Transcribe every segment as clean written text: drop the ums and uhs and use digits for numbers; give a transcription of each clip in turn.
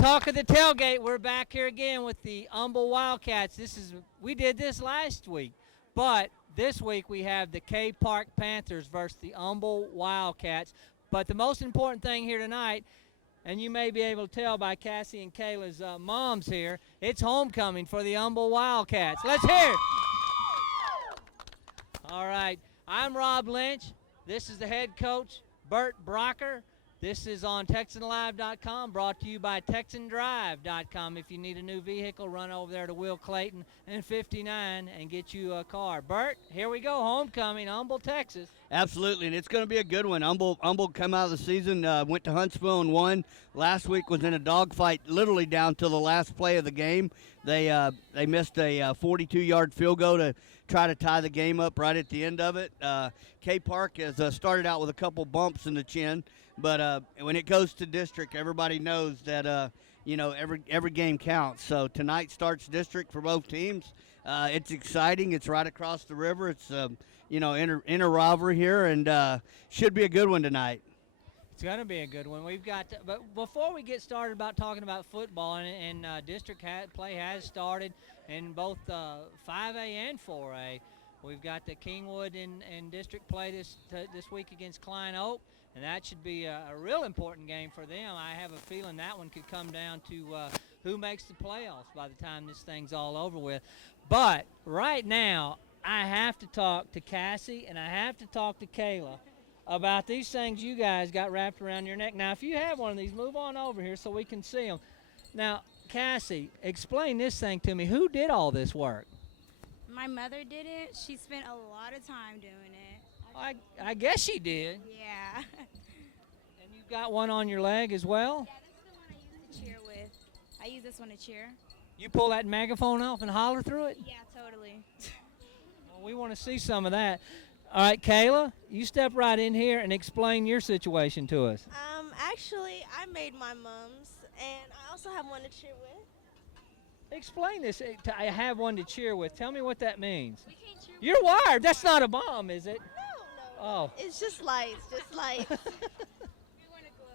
Talk of the tailgate. We're back here again with the Humble Wildcats. We did this last week, but this week we have the K Park Panthers versus the Humble Wildcats. But the most important thing here tonight, and you may be able to tell by Cassie and Kayla's moms here, it's homecoming for the Humble Wildcats. Let's hear it. All right, I'm Rob Lynch. This is the head coach, Bert Brocker. This is on TexanLive.com, brought to you by TexanDrive.com. If you need a new vehicle, run over there to Will Clayton and 59 and get you a car. Bert, here we go, homecoming, Humble, Texas. Absolutely, and it's going to be a good one. Humble come out of the season, went to Huntsville and won. Last week was in a dogfight, literally down to the last play of the game. They missed a 42-yard field goal to try to tie the game up right at the end of it. K Park has started out with a couple bumps in the chin, but when it goes to district, everybody knows that every game counts. So tonight starts district for both teams. It's exciting. It's right across the river. It's inner rivalry here, and should be a good one tonight. It's going to be a good one. But before we get started about talking about football, and district play has started in both 5A and 4A. We've got the Kingwood in district play this week against Klein Oak, and that should be a real important game for them. I have a feeling that one could come down to who makes the playoffs by the time this thing's all over with. But right now, I have to talk to Cassie and I have to talk to Kayla about these things you guys got wrapped around your neck. Now, if you have one of these, move on over here so we can see them. Now, Cassie, explain this thing to me. Who did all this work? My mother did it. She spent a lot of time doing it. I guess she did. Yeah. And you've got one on your leg as well? Yeah, this is the one I use to cheer with. I use this one to cheer. You pull that megaphone off and holler through it? Yeah, totally. Well, we want to see some of that. All right, Kayla, you step right in here and explain your situation to us. Actually, I made my mom's, and I also have one to cheer with. Explain this. I have one to cheer with. Tell me what that means. We can't cheer You're wired. That's not a bomb, is it? No. Oh. It's just lights, We want to glow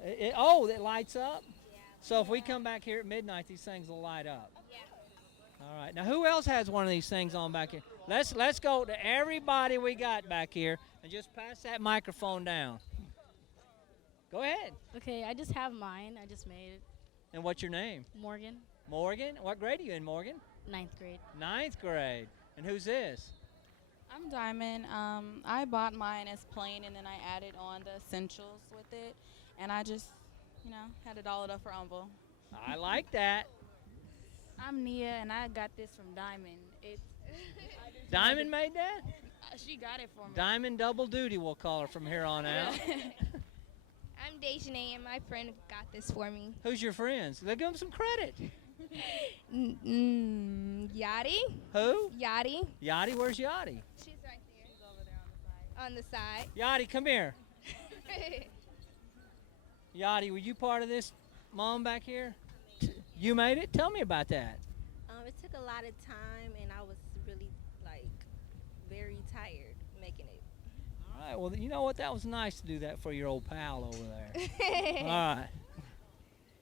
up. It lights up? Yeah. So if we come back here at midnight, these things will light up. Yeah. All right. Now, who else has one of these things on back here? Let's go to everybody we got back here and just pass that microphone down. Go ahead. Okay, I just have mine. I just made it. And what's your name? Morgan, Morgan. What grade are you in, Morgan? 9th grade. 9th grade. And who's this? I'm Diamond. I bought mine as plain, and then I added on the essentials with it, and I just, had it all up for Humble. I like that. I'm Nia, and I got this from Diamond. Diamond made that? She got it for me. Diamond double duty, we'll call her from here on out. I'm Dejanae, and my friend got this for me. Who's your friends? They give them some credit. Yachty. Who? Yachty. Yachty, where's Yachty? She's right there. She's over there on the side. Yachty, come here. Yachty, were you part of this, Mom, back here? You made it? Tell me about that. It took a lot of time, and I was really, very tired making it. All right, well, you know what? That was nice to do that for your old pal over there. All right.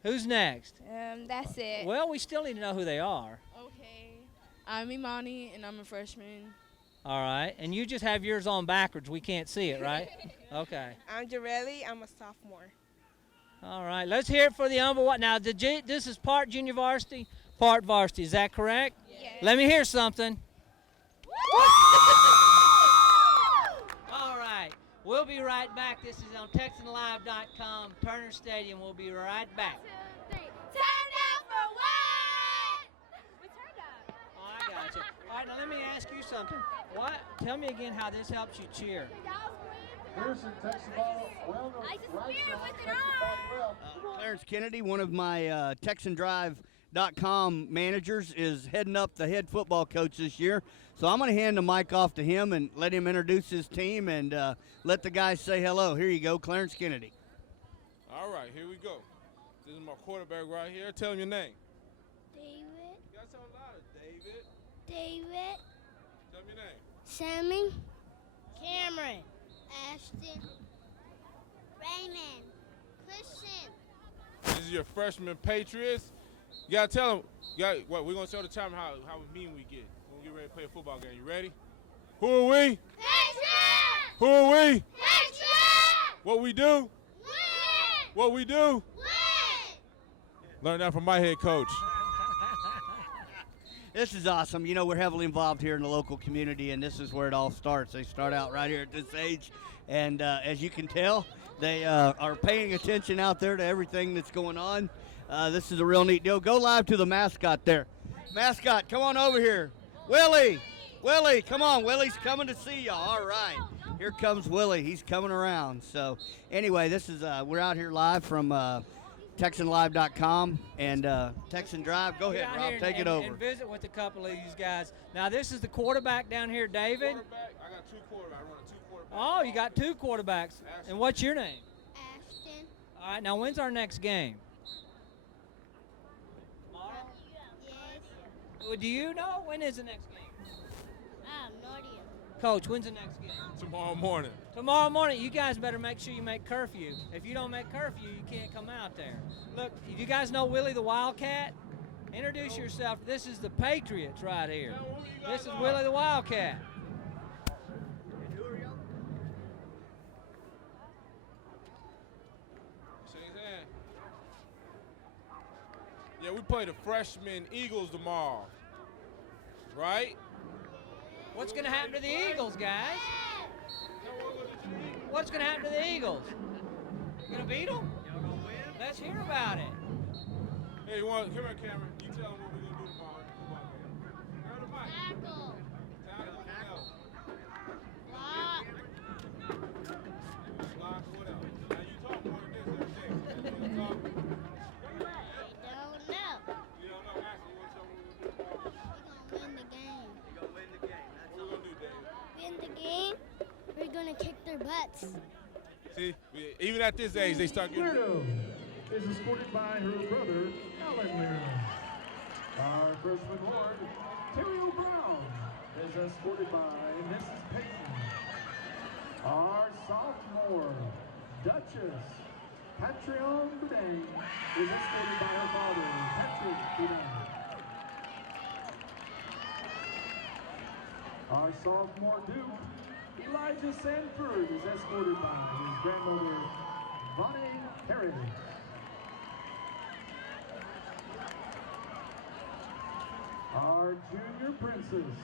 Who's next? That's it. Well, we still need to know who they are. Okay. I'm Imani, and I'm a freshman. All right. And you just have yours on backwards. We can't see it, right? Okay. I'm Jareli. I'm a sophomore. All right. Let's hear it for the Humble. Now, this is part junior varsity, part varsity. Is that correct? Yes. Let me hear something. All right. We'll be right back. This is on TexanLive.com, Turner Stadium. We'll be right back. 1, 2, 3. Turn down for what? We turned up. Oh, I got you. All right, now let me ask you something. Tell me again how this helps you cheer. Pearson takes the ball well to I just right speared side, with it takes the ball left. Clarence Kennedy, one of my TexanDrive.com managers, is heading up the head football coach this year. So I'm going to hand the mic off to him and let him introduce his team and let the guys say hello. Here you go, Clarence Kennedy. All right, here we go. This is my quarterback right here. Tell him your name. David. You got to sound louder. David. David. Tell me your name. Sammy. Cameron. Ashton. Raymond. Christian. This is is your freshman Patriots. You gotta tell them. What we're gonna show the time how mean we get when we get ready to play a football game. You ready? Who are we? Patriots! Who are we? Patriots! What we do? Win! What we do? Win! Learn that from my head coach. This is awesome. You know, we're heavily involved here in the local community, and this is where it all starts. They start out right here at this age, and as you can tell, they are paying attention out there to everything that's going on. This is a real neat deal. Go live to the mascot there. Mascot, come on over here. Willie, come on. Willie's coming to see you. All right. Here comes Willie. He's coming around. So, anyway, this is we're out here live from TexanLive.com and Texan Drive. Go ahead, Rob. Take it over. And visit with a couple of these guys. Now, this is the quarterback down here, David. Quarterback, I got 2 quarterbacks. I run 2 quarterbacks. Oh, you got 2 quarterbacks. Ashton. And what's your name? Ashton. All right, now when's our next game? Tomorrow? Yes. Well, do you know? When is the next game? I have no idea. Coach, when's the next game? Tomorrow morning. Tomorrow morning. You guys better make sure you make curfew. If you don't make curfew, you can't come out there. Look, you guys know Willie the Wildcat? Introduce yourself. This is the Patriots right here. This is Willie the Wildcat. Shake his hand. Yeah, we play the freshman Eagles tomorrow. Right? What's going to happen to the Eagles, guys? What's going to happen to the Eagles? You going to beat them? Let's hear about it. Hey, come here, Cameron. You tell them what we're going to do tomorrow. Grab the mic. Tackle. Tackle, what else? Block. Block, what else? Now, you talk more than this every day. You don't talk. I don't know. You don't know. Actually, you want to tell them what we're going to do tomorrow? We're gonna win the game. You're going to win the game. That's What we going to do, David? Win the game. We're gonna kick their butts. See, even at this age, they start getting. Lerdo is escorted by her brother, Alan Lerdo. Our freshman ward, Terry Brown, is escorted by Mrs. Payton. Our sophomore, Duchess Patreon Boudin, is escorted by her father, Patrick Boudin. Our sophomore Duke, Elijah Sanford, is escorted by his grandmother, Bonnie Harris. Our junior princess,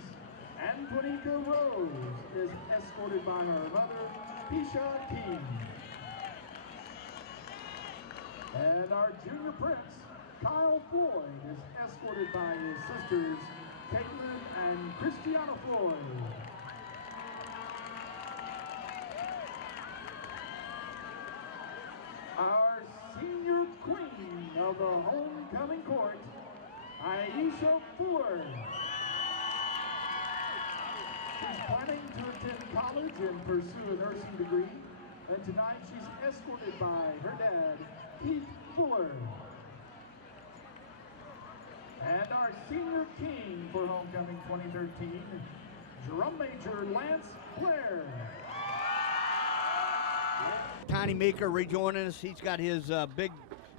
Antonica Rose, is escorted by her mother, Pisha King. And our junior prince, Kyle Floyd, is escorted by his sisters, Caitlin and Christiana Floyd. Our senior queen of the homecoming court, Aisha Ford. She's planning to attend college and pursue a nursing degree, and tonight she's escorted by her dad, Keith Ford. And our senior king for homecoming 2013, drum major Lance Blair. Tiny Meeker rejoining us. He's got his big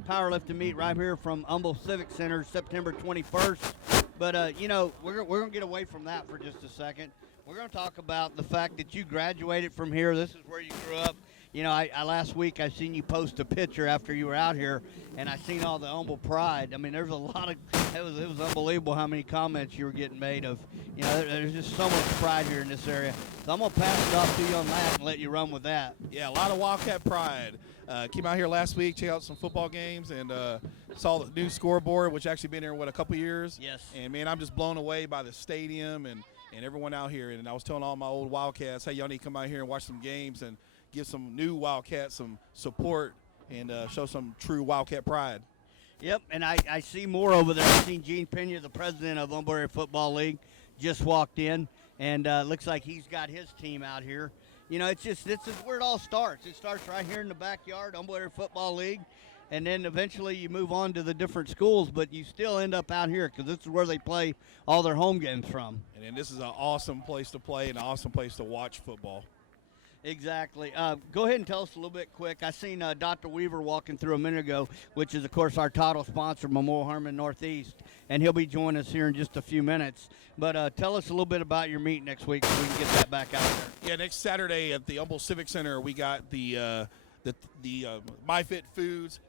powerlifting meet right here from Humble Civic Center, September 21st. But, you know, we're going to get away from that for just a second. We're going to talk about the fact that you graduated from here. This is where you grew up. You know, I last week I seen you post a picture after you were out here, and I seen all the humble pride. I mean, there's a lot of it was unbelievable how many comments you were getting made of. You know, there's just so much pride here in this area. So I'm gonna pass it off to you on that and let you run with that. Yeah, a lot of Wildcat pride. Came out here last week, checked out some football games, and saw the new scoreboard, which actually been here a couple years. Yes. And man, I'm just blown away by the stadium and everyone out here. And I was telling all my old Wildcats, hey, y'all need to come out here and watch some games and give some new Wildcats some support and show some true Wildcat pride. Yep, and I see more over there. I've seen Gene Pena, the president of Humble Area Football League, just walked in, and looks like he's got his team out here. You know, this is where it all starts. It starts right here in the backyard, Humble Area Football League, and then eventually you move on to the different schools, but you still end up out here because this is where they play all their home games from. And then this is an awesome place to play and an awesome place to watch football. Exactly. Go ahead and tell us a little bit quick. I seen Dr. Weaver walking through a minute ago, which is, of course, our title sponsor, Memorial Hermann Northeast, and he'll be joining us here in just a few minutes. But tell us a little bit about your meet next week so we can get that back out there. Yeah, next Saturday at the Humboldt Civic Center, we got the MyFit Foods,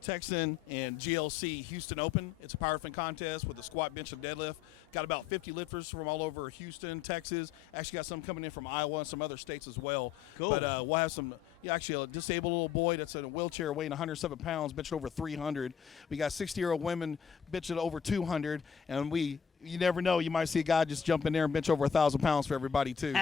Texan, and GLC Houston Open. It's a powerlifting contest with a squat, bench, and deadlift. Got about 50 lifters from all over Houston, Texas. Actually got some coming in from Iowa and some other states as well. Cool. But we'll have some, actually a disabled little boy that's in a wheelchair weighing 107 pounds, benching over 300. We got 60-year-old women benching over 200. And you never know, you might see a guy just jump in there and bench over 1,000 pounds for everybody, too.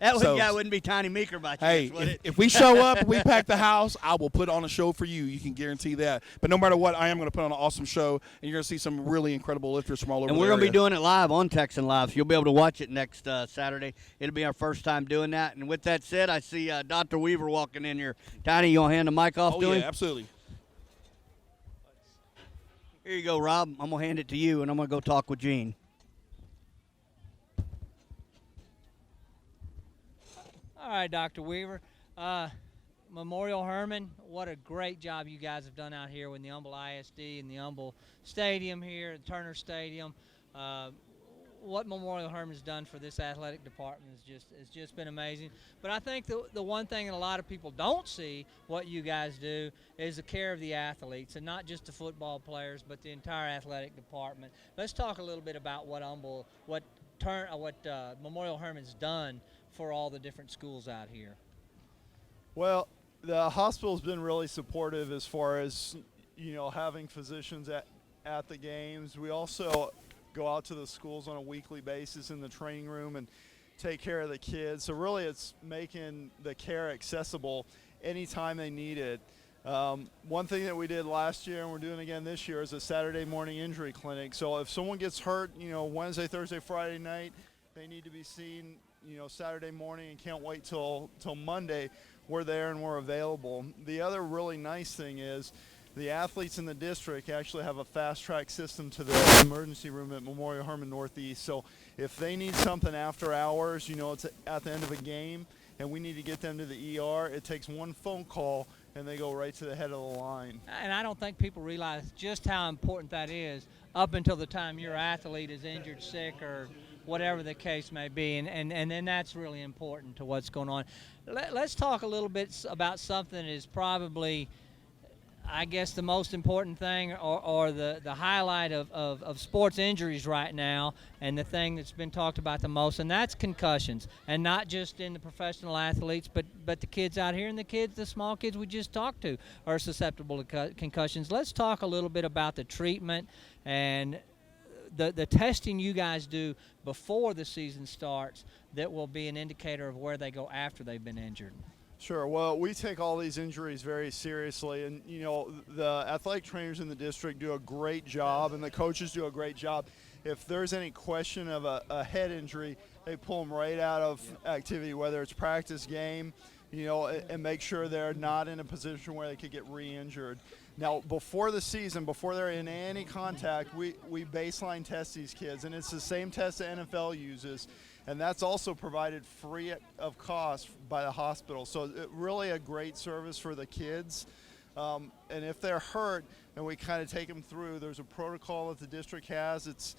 That wouldn't be Tiny Meeker by chance, would it? If we show up, we pack the house, I will put on a show for you. You can guarantee that. But no matter what, I am going to put on an awesome show, and you're going to see some really incredible lifters from all over and the we're going to area. be doing it live on Texan Live, so you'll be able to watch it next Saturday. It'll be our first time doing that. And with that said, I see Dr. Weaver walking in here. Tiny, you want to hand the mic off to him? Oh, yeah, absolutely. Here you go, Rob. I'm going to hand it to you, and I'm going to go talk with Gene. All right, Dr. Weaver. Memorial Hermann, what a great job you guys have done out here with the Humboldt ISD and the Humboldt Stadium here at Turner Stadium. What Memorial Hermann's done for this athletic department has just been amazing. But I think the one thing that a lot of people don't see what you guys do is the care of the athletes, and not just the football players, but the entire athletic department. Let's talk a little bit about what Memorial Hermann's done for all the different schools out here. Well, the hospital's been really supportive as far as, having physicians at the games. We also go out to the schools on a weekly basis in the training room and take care of the kids. So really it's making the care accessible anytime they need it. One thing that we did last year and we're doing again this year is a Saturday morning injury clinic. So if someone gets hurt, Wednesday, Thursday, Friday night, they need to be seen, Saturday morning and can't wait till Monday, we're there and we're available. The other really nice thing is the athletes in the district actually have a fast track system to the emergency room at Memorial Hermann Northeast. So if they need something after hours, it's at the end of a game and we need to get them to the ER, it takes one phone call and they go right to the head of the line. And I don't think people realize just how important that is up until the time your athlete is injured, sick, or whatever the case may be, and then that's really important to what's going on. Let's talk a little bit about something that is probably, I guess, the most important thing or the highlight of sports injuries right now, and the thing that's been talked about the most, and that's concussions. And not just in the professional athletes, but the kids out here, and the small kids we just talked to are susceptible to concussions. Let's talk a little bit about the treatment and the testing you guys do before the season starts that will be an indicator of where they go after they've been injured. Sure. Well, we take all these injuries very seriously, and the athletic trainers in the district do a great job, and the coaches do a great job. If there's any question of a head injury, they pull them right out of activity, whether it's practice, game, and make sure they're not in a position where they could get re-injured. Now, before the season, before they're in any contact, we baseline test these kids, and it's the same test the NFL uses, and that's also provided free of cost by the hospital. So really a great service for the kids. And if they're hurt, and we kind of take them through, there's a protocol that the district has. It's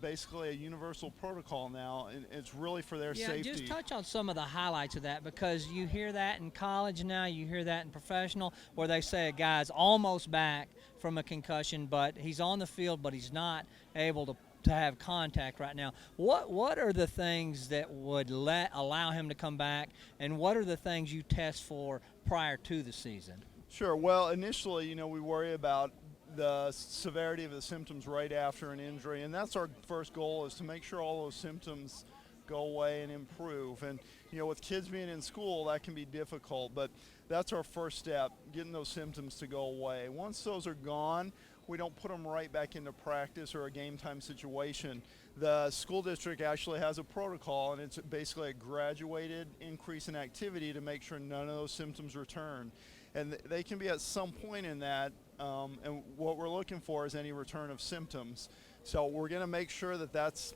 basically a universal protocol now, and it's really for their safety. Yeah, just touch on some of the highlights of that, because you hear that in college now, you hear that in professional, where they say a guy's almost back from a concussion, but he's on the field, but he's not able to have contact right now. What are the things that would allow him to come back, and what are the things you test for prior to the season? Sure. Well, initially, we worry about the severity of the symptoms right after an injury, and that's our first goal, is to make sure all those symptoms go away and improve. And with kids being in school, that can be difficult, but that's our first step, getting those symptoms to go away. Once those are gone, we don't put them right back into practice or a game time situation. The school district actually has a protocol, and it's basically a graduated increase in activity to make sure none of those symptoms return. And they can be at some point in that, and what we're looking for is any return of symptoms. So we're going to make sure that that's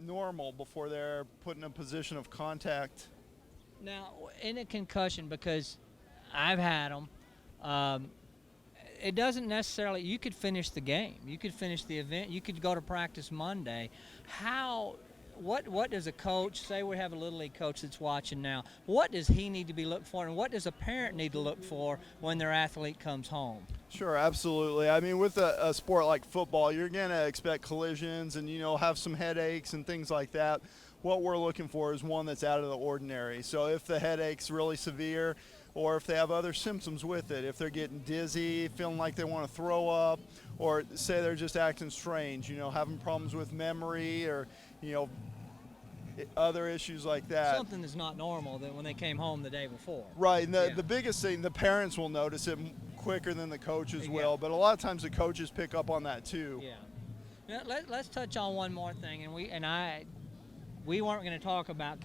normal before they're put in a position of contact Now, in a concussion, because I've had them, it doesn't necessarily. You could finish the game. You could finish the event. You could go to practice Monday. What does a coach, say we have a Little League coach that's watching now, what does he need to be looking for, and what does a parent need to look for when their athlete comes home? Sure, absolutely. I mean, with a sport like football, you're going to expect collisions and, have some headaches and things like that. What we're looking for is one that's out of the ordinary. So if the headache's really severe, or if they have other symptoms with it, if they're getting dizzy, feeling like they want to throw up, or say they're just acting strange, having problems with memory or, other issues like that. Something that's not normal than when they came home the day before. Right, and the biggest thing, the parents will notice it quicker than the coaches will, but a lot of times the coaches pick up on that too. Yeah. Now, let's touch on one more thing, and we weren't going to talk about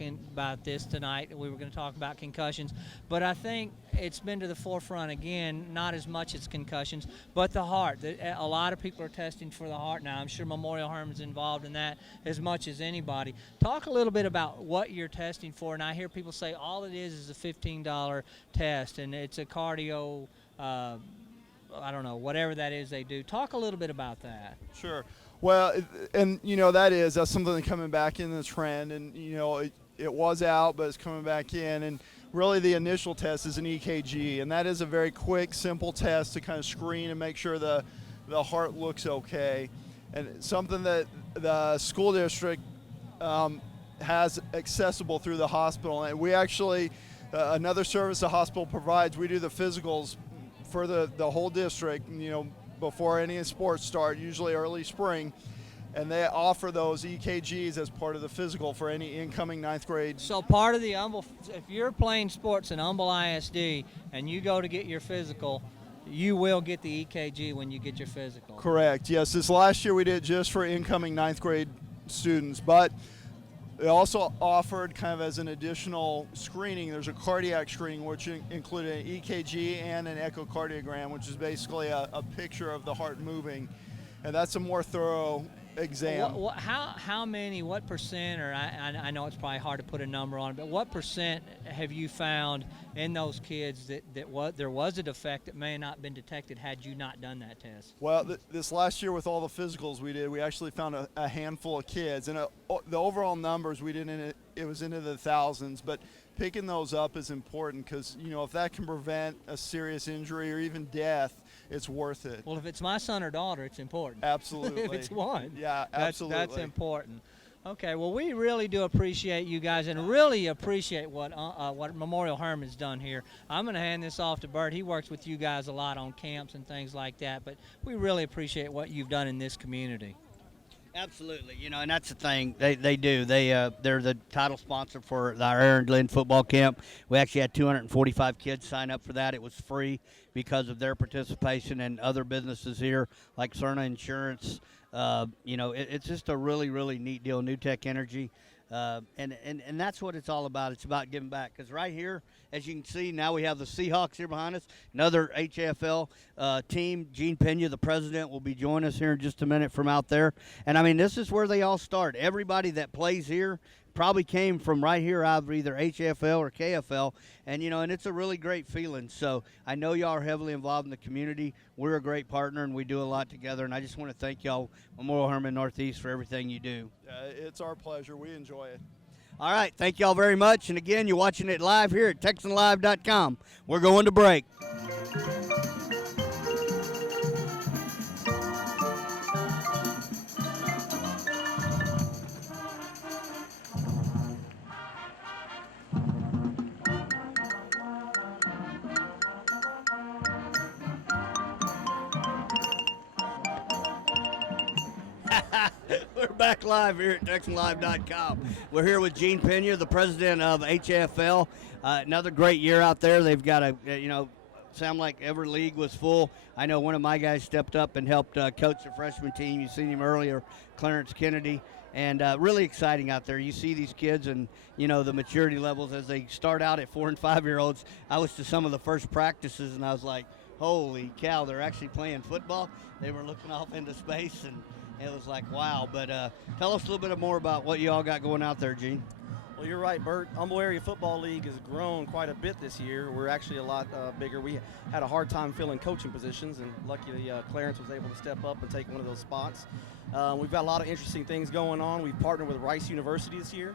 this tonight. We were going to talk about concussions, but I think it's been to the forefront again, not as much as concussions, but the heart. A lot of people are testing for the heart now. I'm sure Memorial Herman's involved in that as much as anybody. Talk a little bit about what you're testing for, and I hear people say all it is a $15 test, and it's a cardio, I don't know, whatever that is they do. Talk a little bit about that. Sure. Well, and that's something that's coming back in the trend, and it was out, but it's coming back in, and really the initial test is an EKG, and that is a very quick, simple test to kind of screen and make sure the heart looks okay, and something that the school district has accessible through the hospital, and we actually another service the hospital provides. We do the physicals for the whole district, before any sports start, usually early spring, and they offer those EKGs as part of the physical for any incoming ninth grade. So part of the if you're playing sports in Humble ISD and you go to get your physical, you will get the EKG when you get your physical. Correct, yes. This last year we did it just for incoming ninth grade students, but they also offered kind of as an additional screening, there's a cardiac screening which included an EKG and an echocardiogram, which is basically a picture of the heart moving, and that's a more thorough exam. What percent, or I know it's probably hard to put a number on it, but what percent have you found in those kids that there was a defect that may not have been detected had you not done that test? Well, this last year with all the physicals we did, we actually found a handful of kids, and the overall numbers it was into the thousands, but picking those up is important because if that can prevent a serious injury or even death, it's worth it. Well, if it's my son or daughter, it's important. Absolutely. If it's one, yeah, absolutely, that's important. Okay, well, we really do appreciate you guys and really appreciate what Memorial Herman's done here. I'm going to hand this off to Bert. He works with you guys a lot on camps and things like that, but we really appreciate what you've done in this community. Absolutely, and that's the thing. They do. They're the title sponsor for our Aaron Glenn football camp. We actually had 245 kids sign up for that. It was free because of their participation, and other businesses here like Cerna Insurance. It's just a really, really neat deal. New Tech Energy. And that's what it's all about. It's about giving back. Because right here, as you can see, now we have the Seahawks here behind us. Another HFL team. Gene Pena, the president, will be joining us here in just a minute from out there. And, this is where they all start. Everybody that plays here probably came from right here, either HFL or KFL. And, and it's a really great feeling. So I know y'all are heavily involved in the community. We're a great partner, and we do a lot together. And I just want to thank y'all, Memorial Herman Northeast, for everything you do. It's our pleasure. We enjoy it. All right. Thank y'all very much. And, again, you're watching it live here at TexanLive.com. We're going to break. We're back live here at TexanLive.com. We're here with Gene Pena, the president of HFL. Another great year out there. They've got sound like every league was full. I know one of my guys stepped up and helped coach the freshman team. You've seen him earlier, Clarence Kennedy. And really exciting out there. You see these kids and, the maturity levels as they start out at 4- and 5-year-olds. I was to some of the first practices, and I was like, holy cow, they're actually playing football. They were looking off into space, and it was like, wow. But tell us a little bit more about what you all got going out there, Gene. Well, Well, you're right, Bert. Humble Area Football League has grown quite a bit this year. We're actually a lot bigger. We had a hard time filling coaching positions, and luckily Clarence was able to step up and take one of those spots. We've got a lot of interesting things going on. We've partnered with Rice University this year.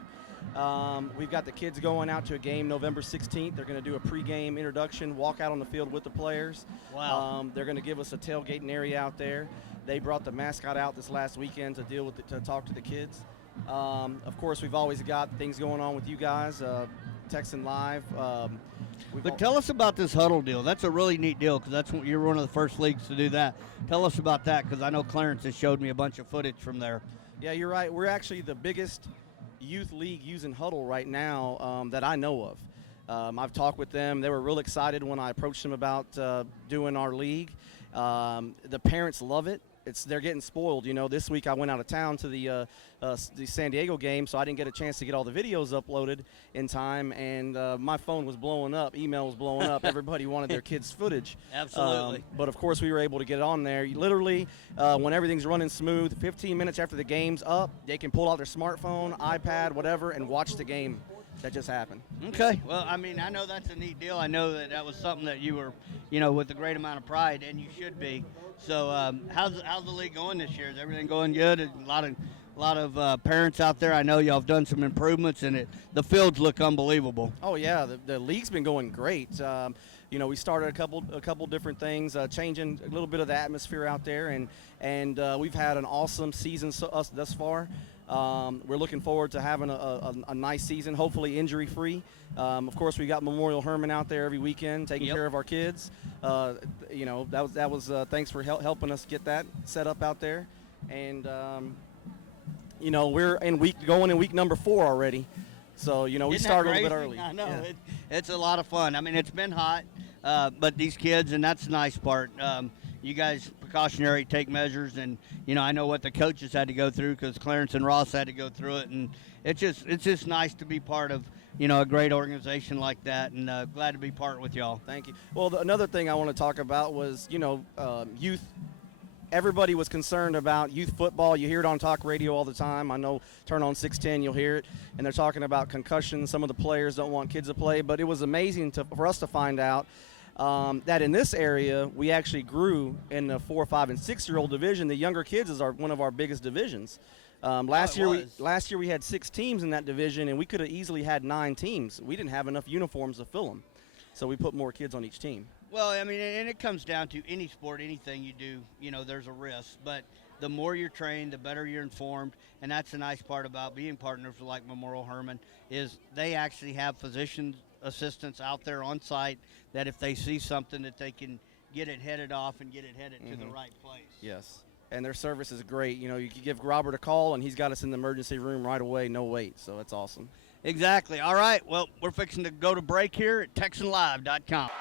We've got the kids going out to a game November 16th. They're going to do a pregame introduction, walk out on the field with the players. Wow. They're going to give us a tailgating area out there. They brought the mascot out this last weekend to deal with to talk to the kids. Of course, we've always got things going on with you guys, Texan Live. But tell us about this huddle deal. That's a really neat deal because you're one of the first leagues to do that. Tell us about that because I know Clarence has showed me a bunch of footage from there. Yeah, you're right. We're actually the biggest youth league using huddle right now that I know of. I've talked with them. They were real excited when I approached them about doing our league. The parents love it. They're getting spoiled. You know, this week I went out of town to the San Diego game, so I didn't get a chance to get all the videos uploaded in time, and my phone was blowing up, email was blowing up. Everybody wanted their kids' footage. Absolutely. But of course we were able to get it on there. Literally, when everything's running smooth, 15 minutes after the game's up, they can pull out their smartphone, iPad, whatever, and watch the game that just happened. Okay. Well, I mean, I know that's a neat deal. I know that was something that you were, with a great amount of pride, and you should be. So how's the league going this year? Is everything going good? A lot of parents out there. I know y'all have done some improvements, and the fields look unbelievable. Oh yeah, the league's been going great. We started a couple different things, changing a little bit of the atmosphere out there, and we've had an awesome season thus far. We're looking forward to having a nice season, hopefully injury-free. Of course, we got Memorial Herman out there every weekend taking care of our kids. That was thanks for helping us get that set up out there. And, we're going in week number 4 already. So, we started a little bit early. I know. Yeah. It's a lot of fun. I mean, it's been hot, but these kids, and that's the nice part, you guys precautionary take measures, and I know what the coaches had to go through because Clarence and Ross had to go through it, and it's just nice to be part of a great organization like that, and glad to be part with y'all. Thank you. Well, another thing I want to talk about was youth. Everybody was concerned about youth football. You hear it on talk radio all the time. I know turn on 610, you'll hear it, and they're talking about concussions. Some of the players don't want kids to play, but it was amazing for us to find out that in this area, we actually grew in the 4, 5, and 6-year-old division. The younger kids is one of our biggest divisions. Last year we had 6 teams in that division, and we could have easily had 9 teams. We didn't have enough uniforms to fill them, so we put more kids on each team. Well, I mean, and it comes down to any sport, anything you do, there's a risk. But the more you're trained, the better you're informed, and that's the nice part about being partners with like Memorial Herman is they actually have physician assistants out there on site that if they see something that they can get it headed off and get it headed to the right place. Yes, and their service is great. You can give Robert a call, and he's got us in the emergency room right away, no wait, so that's awesome. Exactly. All right, well, we're fixing to go to break here at TexanLive.com.